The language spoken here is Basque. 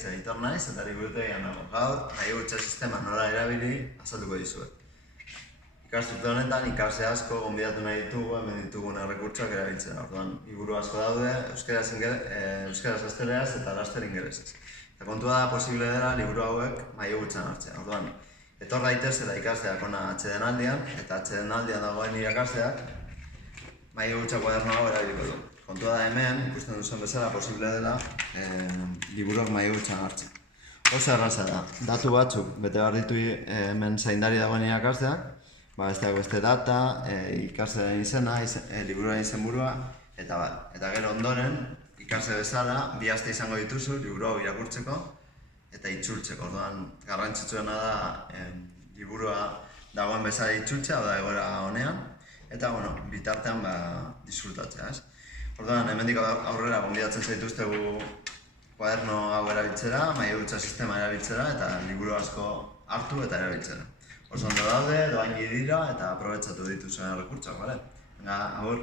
naiz, editor naiz, eta liburutegian nago. Gaur, mailagurtza sistema nola erabili azalduko dizuet. Ikasturte honetan ikasle asko gonbidatu nahi ditugu, hemen ditugun errekurtsoak erabiltzera. Orduan, liburu asko daude, euskaraz gazteleraz eta laster ingelesez. Eta kontua da posible dela liburu hauek mailagurtzan hartzea. Orduan, etor daitezela ikasleak ona atsedenaldian, eta atsedenaldian dagoen irakasleak mailagurtza kuaderno hau erabiliko du. Kontua da hemen, ikusten duzuen bezala, posible dela liburuak mailagurtzan hartzea. Oso erraza da, datu batzuk bete behar ditu hemen zaindari dagoen irakasleak, besteak beste data, ikaslearen izena, liburuaren izenburua, eta bat. Eta gero ondoren, ikasle bezala, bi aste izango dituzu liburu hau irakurtzeko eta itzultzeko. Orduan, garrantzitsuena da liburua dagoen bezala itzultzea, da egoera honean, eta bitartean disfrutatzea. Orduan, hemendik aurrera gonbidatzen zaituztegu kuaderno hau erabiltzera, mailagurtza sistema erabiltzera eta liburu asko hartu eta erabiltzera. Oso ondo daude, doain dira eta aprobetxatu dituzuen errekurtsoak, bale? Venga, agur!